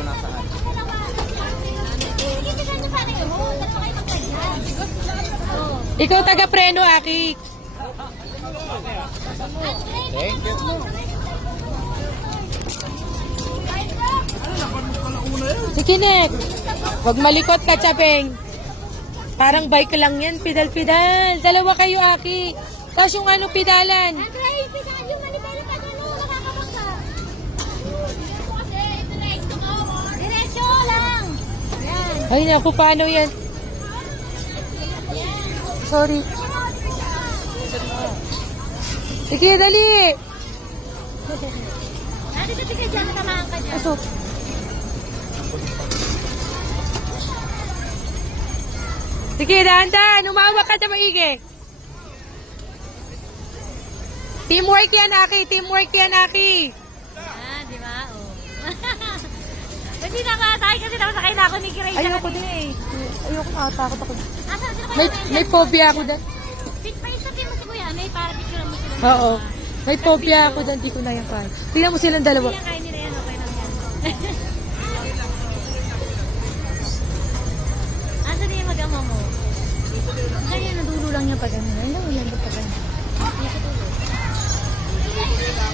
kung nasaan. Ikaw taga-preno, Aki. Thank you. Sige, Nek. Huwag malikot ka, Chapeng. Parang bike lang yan. Pidal-pidal. Dalawa kayo, Aki. Tapos yung ano, pidalan. Diretso lang. Yan. Ay, naku, paano yan? Sorry. Sige, dali. Dito ka dyan, tamaan ka dyan. Aso. Sige, dahan-dahan. Umawa ka na maigi. Teamwork yan, Aki. Teamwork yan, Aki. Ah, di ba? Oh. Hindi nakatay kasi nakasakay na ako ni Kiray. Ayoko din eh. Ayoko nakatakot ako. Asa, sino May phobia ako dyan. Pit mo si Kuya, may para picture mo sila. Oo. May phobia ako dyan. Di ko na yan kaya. Tingnan mo silang dalawa. Hindi yan kaya nila yan, okay lang yan. Asa din yung mag-ama mo? Kaya nadulo lang niya pag ano. Ayun lang, ulan pag ano.